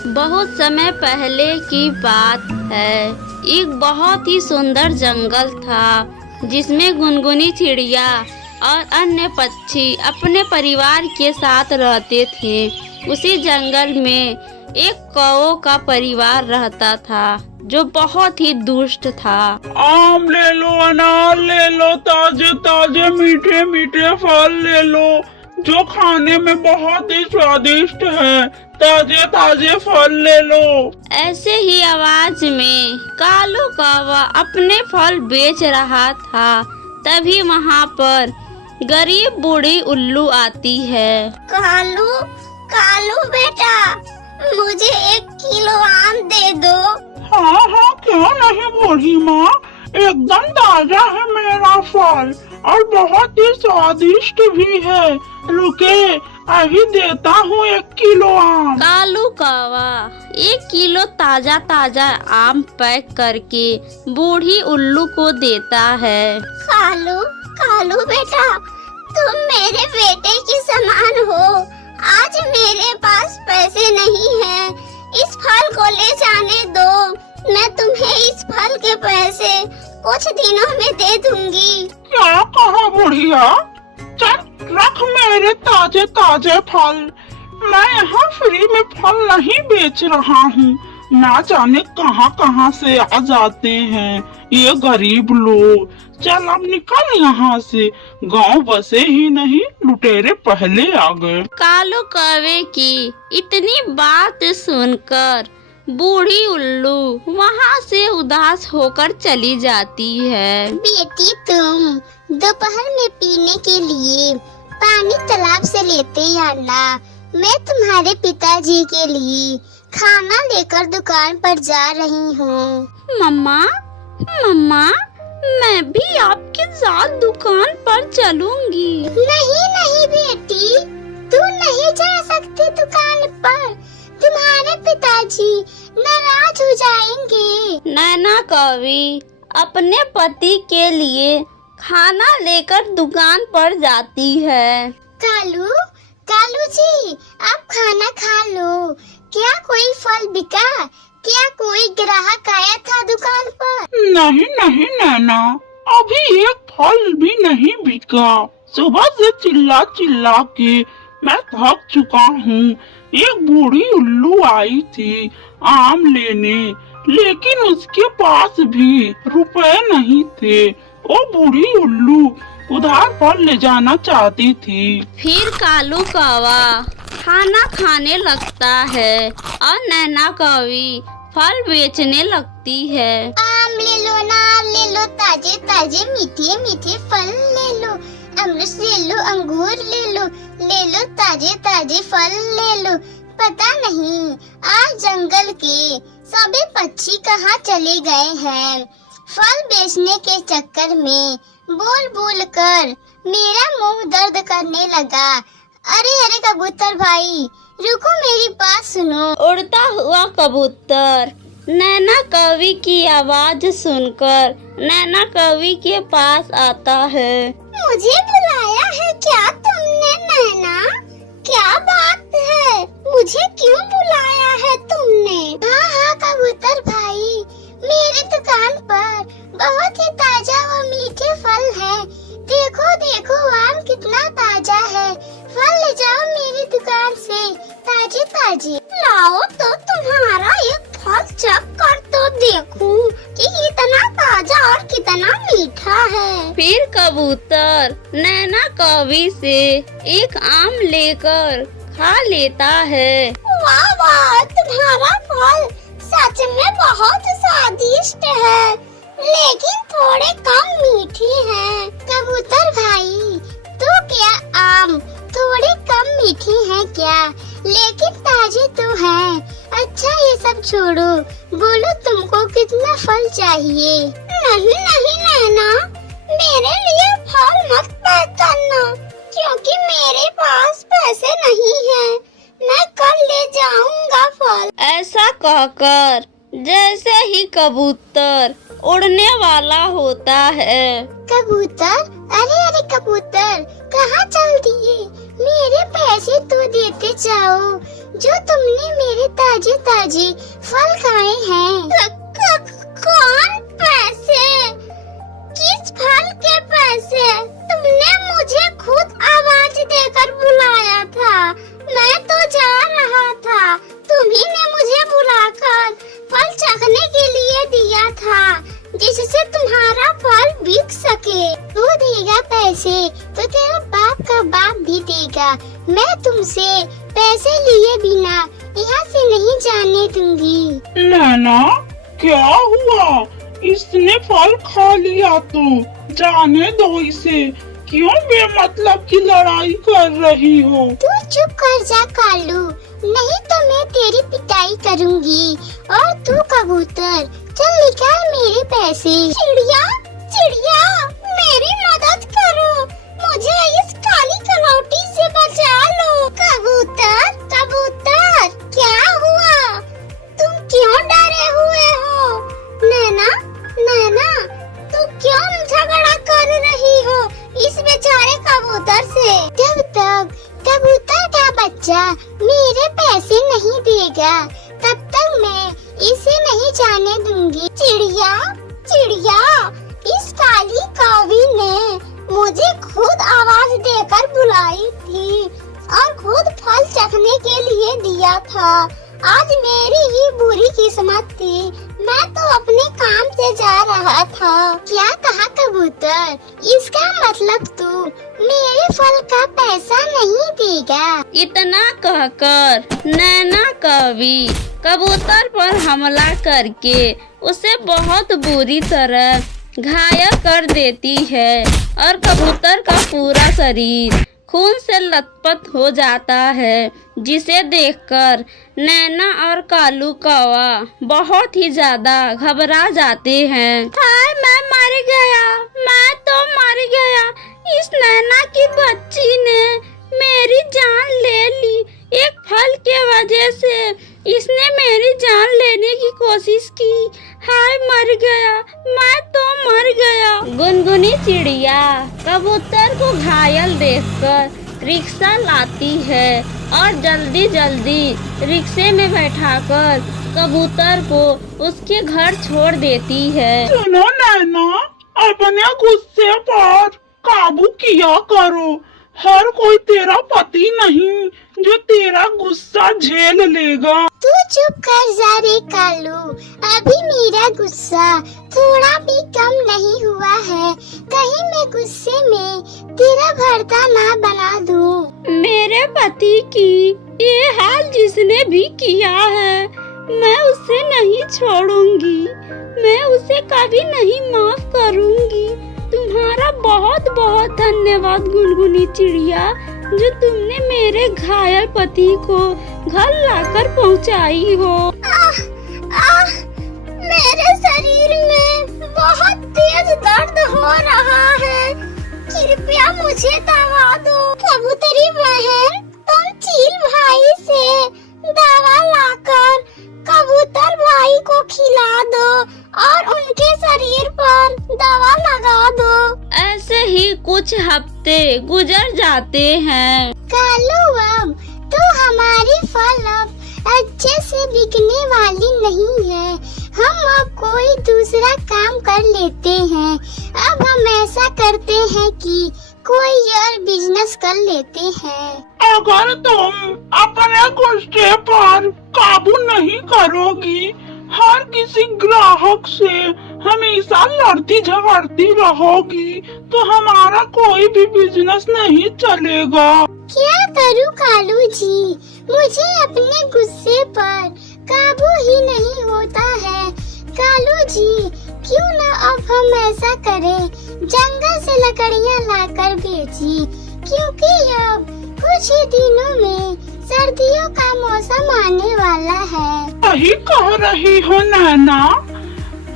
बहुत समय पहले की बात है। एक बहुत ही सुंदर जंगल था जिसमें गुनगुनी चिड़िया और अन्य पक्षी अपने परिवार के साथ रहते थे। उसी जंगल में एक कौओं का परिवार रहता था जो बहुत ही दुष्ट था। आम ले लो, अनार ले लो, ताजे ताजे मीठे मीठे फल ले लो जो खाने में बहुत ही स्वादिष्ट है। ताजे ताजे फल ले लो। ऐसे ही आवाज में कालू कौवा अपने फल बेच रहा था। तभी वहाँ पर गरीब बूढ़ी उल्लू आती है। कालू कालू बेटा, मुझे 1 किलो आम दे दो। हाँ हाँ, क्यों नहीं बूढ़ी माँ, एकदम ताजा है मेरा फल और बहुत ही स्वादिष्ट भी है। रुके, अभी देता हूँ 1 किलो आम। कालू कौवा 1 किलो ताजा ताजा आम पैक करके बूढ़ी उल्लू को देता है। कालू कालू बेटा, तुम मेरे बेटे के समान हो। आज मेरे पास पैसे नहीं हैं, इस फल को ले जाने दो। मैं तुम्हें इस फल के पैसे कुछ दिनों में दे दूंगी। क्या कहा बुढ़िया? चल रख मेरे ताजे ताजे फल। मैं यहाँ फ्री में फल नहीं बेच रहा हूँ। ना जाने कहाँ कहाँ से आ जाते हैं ये गरीब लोग। चल अब निकल यहाँ से, गांव बसे ही नहीं लुटेरे पहले आ गए। कालू कौवे की इतनी बात सुनकर बूढ़ी उल्लू वहाँ से उदास होकर चली जाती है। बेटी, तुम दोपहर में पीने के लिए पानी तालाब से लेते आना। मैं तुम्हारे पिताजी के लिए खाना लेकर दुकान पर जा रही हूँ। मम्मा मम्मा, मैं भी आपके साथ दुकान पर चलूंगी। नहीं नहीं बेटी, तू नहीं जा सकती दुकान पर। तुम्हारे पिताजी नाराज हो जाएंगे। नैना कौवी अपने पति के लिए खाना लेकर दुकान पर जाती है। कालू कालू जी, आप खाना खा लो। क्या कोई फल बिका? क्या कोई ग्राहक आया था दुकान पर? नहीं नहीं नैना, अभी एक फल भी नहीं बिका। सुबह से चिल्ला चिल्ला के मैं थक चुका हूँ। एक बूढ़ी उल्लू आई थी आम लेने, लेकिन उसके पास भी रुपए नहीं थे। वो बूढ़ी उल्लू उधार फल ले जाना चाहती थी। फिर कालू कौवा खाना खाने लगता है और नैना कौवी फल बेचने लगती है। आम ले लो, अनार ले लो, ताजे ताजे मीठे मीठे फल ले लो। अमरूद ले लो, अंगूर ले लो ताजे ताजे फल ले लो। पता नहीं आज जंगल के सभी पक्षी कहाँ चले गए हैं। फल बेचने के चक्कर में बोल बोल कर मेरा मुंह दर्द करने लगा। अरे अरे कबूतर भाई, रुको, मेरी बात सुनो। उड़ता हुआ कबूतर नैना कौवी की आवाज सुनकर नैना कौवी के पास आता है। मुझे बुलाया है क्या तुमने नैना? क्या बात है, मुझे क्यों बुलाया है तुमने? हाँ हाँ कबूतर भाई, मेरे दुकान पर बहुत ही ताजा व मीठे फल हैं। देखो देखो, आम कितना ताजा है। फल ले जाओ मेरी दुकान से ताजे ताजे। लाओ तो तुम्हारा एक फल चख कर तो देखूं कि कितना ताजा और कितना मीठा है। फिर कबूतर नैना कौवी से एक आम लेकर खा लेता है। वाह वाह, तुम्हारा फल सच में बहुत स्वादिष्ट है, लेकिन थोड़े कम मीठे हैं। कबूतर भाई, तो क्या आम थोड़े कम मीठे हैं क्या? लेकिन ताजे तो हैं। अच्छा ये सब छोड़ो, बोलो तुमको कितना फल चाहिए? नहीं नहीं नैना, मेरे लिए फल मत पैक करना, क्योंकि मेरे पास पैसे नहीं हैं। मैं कल ले जाऊंगा फल। ऐसा कहकर जैसे ही कबूतर उड़ने वाला होता है। कबूतर, अरे अरे कबूतर, कहाँ चल दिए? मेरे पैसे तो देते जाओ जो तुमने मेरे ताजे ताजे फल खाए हैं। कौन पैसे? किस फल के पैसे? तुमने मुझे खुद आवाज देकर बुलाया था। मैं तो जा रहा था, तुम्ही ने मुझे बुलाकर फल चखने के लिए दिया था जिससे तुम्हारा फल बिक सके। तू देगा पैसे तो तेरा बाप का बाप भी देगा। मैं तुमसे पैसे लिए बिना यहाँ से नहीं जाने दूंगी। नैना क्या हुआ? इसने फल खा लिया तो जाने दो इसे। क्यों बेमतलब की लड़ाई कर रही हो? तू चुप कर जा कालू, नहीं तो मैं तेरी पिटाई करूंगी। और तू कबूतर, चल निकाल मेरे पैसे। चिड़िया चिड़िया मेरी मदद करो, मुझे इस काली कलौटी से बचा लो। कबूतर कबूतर क्या हुआ? तुम क्यों डरे हुए हो? नैना नैना तू क्यों झगड़ा कर रही हो इस बेचारे कबूतर से? जब तक कबूतर का बच्चा मेरे पैसे नहीं देगा तब तक मैं इसे नहीं जाने दूंगी। चिड़िया चिड़िया इस काली कौवी ने मुझे खुद आवाज देकर बुलाई थी और खुद फल चखने के लिए दिया था। आज मेरी ही बुरी किस्मत थी, मैं तो अपने काम से जा रहा था। क्या कहा कबूतर? इसका मतलब तू मेरे फल का पैसा नहीं देगा? इतना कहकर नैना कवि कबूतर पर हमला करके उसे बहुत बुरी तरह घायल कर देती है और कबूतर का पूरा शरीर खून से लथपथ हो जाता है, जिसे देखकर नैना और कालू कौवा बहुत ही ज्यादा घबरा जाते हैं। हाय मैं मर गया, मैं तो मर गया। इस नैना की बच्ची ने मेरी जान ले ली। एक फल के वजह से इसने मेरी जान लेने की कोशिश की। हाय मर गया, मैं तो मर गया। गुनगुनी चिड़िया कबूतर को घायल देखकर रिक्शा लाती है और जल्दी जल्दी रिक्शे में बैठाकर कबूतर को उसके घर छोड़ देती है। सुनो नैना, अपने गुस्से पर काबू किया करो। हर कोई तेरा पति नहीं जो तेरा गुस्सा झेल लेगा। तू चुप कर जा रे कालू, अभी मेरा गुस्सा थोड़ा भी कम नहीं हुआ है। कहीं मैं गुस्से में तेरा भरता ना बना दूं। मेरे पति की ये हाल जिसने भी किया है, मैं उसे नहीं छोड़ूंगी। मैं उसे कभी नहीं माफ करूंगी। तुम्हारा बहुत बहुत धन्यवाद गुनगुनी चिड़िया, जो तुमने मेरे घायल पति को घर लाकर पहुंचाई हो। मेरे शरीर में बहुत तेज दर्द हो रहा है, कृपया मुझे दवा दो। कबूतरी बहन, तुम चील भाई से दवा लाकर कबूतर भाई को खिला दो और उनके शरीर पर दवा लगा दो। ऐसे ही कुछ हफ्ते गुजर जाते हैं। कालू, अब तो हमारी फल अब अच्छे से बिकने वाली नहीं है। हम अब कोई दूसरा काम कर लेते हैं। अब हम ऐसा करते हैं कि कोई और बिजनेस कर लेते हैं। अगर तुम अपने गुस्से पर काबू नहीं करोगी, हर किसी ग्राहक से हमेशा लड़ती झगड़ती रहोगी, तो हमारा कोई भी बिजनेस नहीं चलेगा। क्या करूं कालू जी, मुझे अपने गुस्से पर काबू ही नहीं होता है। कालू जी, क्यों न अब हम ऐसा करें, जंगल से लकड़ियां लाकर बेची, क्योंकि अब कुछ ही दिनों में सर्दियों का मौसम आने वाला है। सही कह रही हो नैना,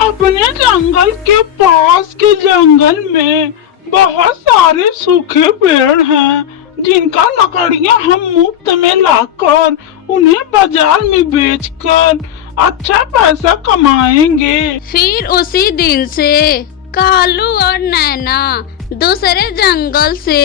अपने जंगल के पास के जंगल में बहुत सारे सूखे पेड़ हैं, जिनका लकड़ियां हम मुफ्त में लाकर उन्हें बाजार में बेचकर अच्छा पैसा कमाएंगे। फिर उसी दिन से कालू और नैना दूसरे जंगल से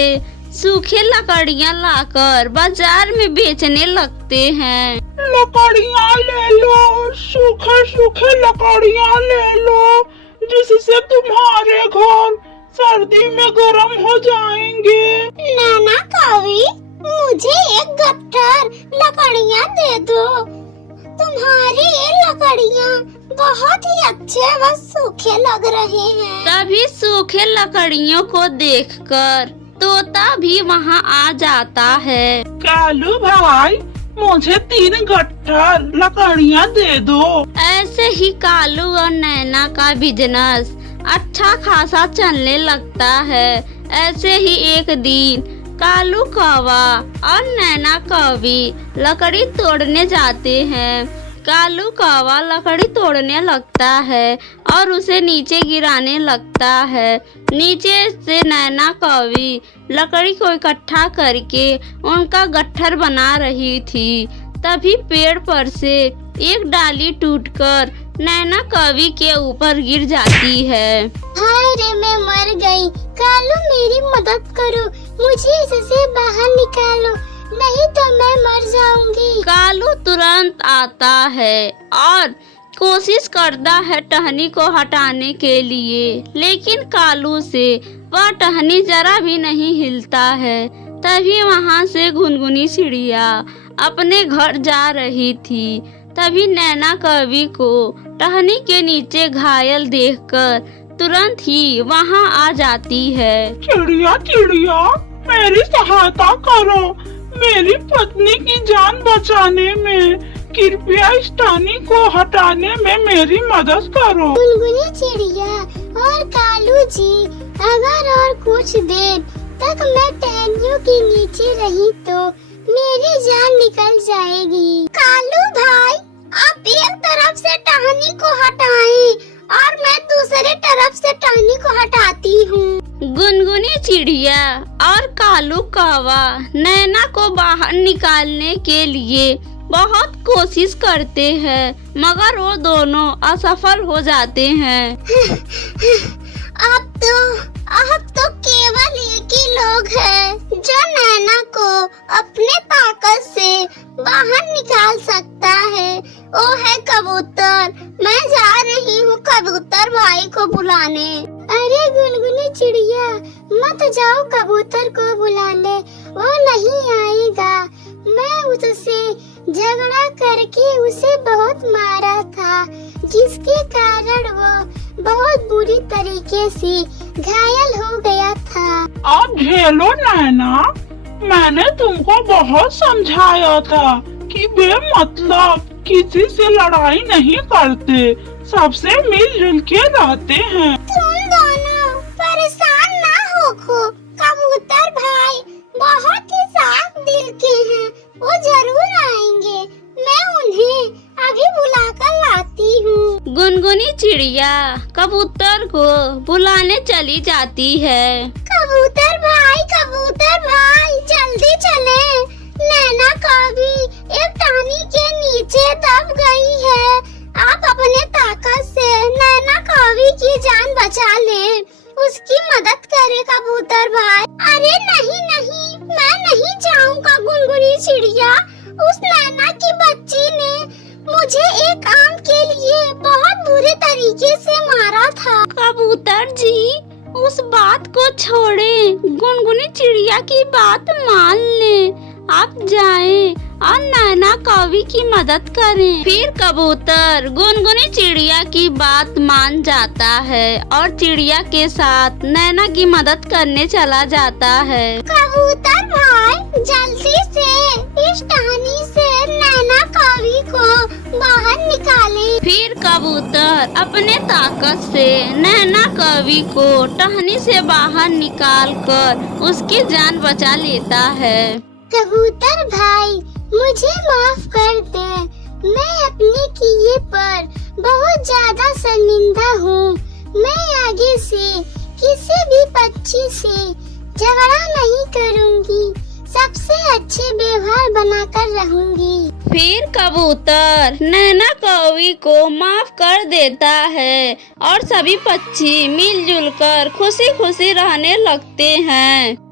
सूखे लकड़ियाँ लाकर बाजार में बेचने लगते हैं। लकड़ियाँ ले लो, सूखे सूखे लकड़ियाँ ले लो, जिससे तुम्हारे घर सर्दी में गर्म हो जाएंगे। नैना कवि, मुझे एक गट्ठर लकड़ियाँ दे दो। तुम्हारी ये लकड़ियाँ बहुत ही अच्छे व सूखे लग रहे हैं। तभी सूखे लकड़ियों को देखकर तोता भी वहाँ आ जाता है। कालू भाई, मुझे 3 गट्ठर लकड़ियाँ दे दो। ऐसे ही कालू और नैना का बिजनेस अच्छा खासा चलने लगता है। ऐसे ही एक दिन कालू कौवा और नैना कौवी लकड़ी तोड़ने जाते हैं। कालू कौवा लकड़ी तोड़ने लगता है और उसे नीचे गिराने लगता है। नीचे से नैना कौवी लकड़ी को इकट्ठा करके उनका गट्ठर बना रही थी। तभी पेड़ पर से एक डाली टूटकर नैना कौवी के ऊपर गिर जाती है। हाय रे, मैं मर गई। कालू, मेरी मदद करो, मुझे इससे बाहर निकालो, नहीं तो मैं मर जाऊंगी। कालू तुरंत आता है और कोशिश करता है टहनी को हटाने के लिए, लेकिन कालू से वह टहनी जरा भी नहीं हिलता है। तभी वहाँ से गुनगुनी चिड़िया अपने घर जा रही थी। तभी नैना कवि को टहनी के नीचे घायल देखकर तुरंत ही वहाँ आ जाती है। चिड़िया चिड़िया, मेरी सहायता करो, मेरी पत्नी की जान बचाने में, कृपया इस टहनी को हटाने में मेरी मदद करो। गुनगुनी चिड़िया और कालू जी, अगर और कुछ देर तक मैं टहनियों के नीचे रही तो मेरी जान निकल जाएगी। कालू भाई, आप एक तरफ से टहनी को हटाएं और मैं दूसरे तरफ से टहनी को हटाती हूँ। गुनगुनी चिड़िया और कालू कौवा नैना को बाहर निकालने के लिए बहुत कोशिश करते हैं, मगर वो दोनों असफल हो जाते हैं। अब तो केवल एक ही लोग हैं जो नैना को अपने ताकत से बाहर निकाल सकता है, वो है कबूतर। मैं जा रही हूँ कबूतर भाई को बुलाने। अरे गुनगुनी चिड़िया, मत जाओ कबूतर को बुलाने, वो नहीं आएगा। मैं उससे झगड़ा करके उसे बहुत मारा था, जिसके कारण वो बहुत बुरी तरीके से घायल हो गया था। आप झेलो नैना, मैंने तुमको बहुत समझाया था कि बेमतलब किसी से लड़ाई नहीं करते, सबसे मिलजुल के रहते हैं। तुम दोनों परेशान ना हो, कबूतर भाई बहुत ही साफ दिल के हैं, वो जरूर आएंगे। मैं उन्हें अभी बुलाकर लाती हूँ। गुनगुनी चिड़िया कबूतर को बुलाने चली जाती है। कबूतर भाई जल्दी चले, नैना कवि एक टहनी के नीचे दब गई है। आप अपने ताकत से नैना कवि की जान बचा लें, उसकी मदद करें कबूतर भाई। अरे नहीं, मैं नहीं जाऊंगा गुनगुनी चिड़िया। उस नैना की बच्ची ने मुझे एक आम के लिए बहुत बुरे तरीके से मारा था। कबूतर जी, उस बात को छोड़ें, गुनगुनी चिड़िया की बात मान लें। आप जाएं और नैना कवि की मदद करें। फिर कबूतर गुनगुनी चिड़िया की बात मान जाता है और चिड़िया के साथ नैना की मदद करने चला जाता है। कबूतर भाई जल्दी से इस टहनी से नैना कवि को बाहर निकालें। फिर कबूतर अपने ताकत से नैना कवि को टहनी से बाहर निकालकर उसकी जान बचा लेता है। कबूतर भाई, मुझे माफ कर दे, मैं अपने किए पर बहुत ज्यादा शर्मिंदा हूँ। मैं आगे से किसी भी पक्षी से झगड़ा नहीं करूँगी, सबसे अच्छे व्यवहार बनाकर रहूँगी। फिर कबूतर नैना कौवी को माफ कर देता है और सभी पक्षी मिलजुल कर खुशी खुशी रहने लगते हैं।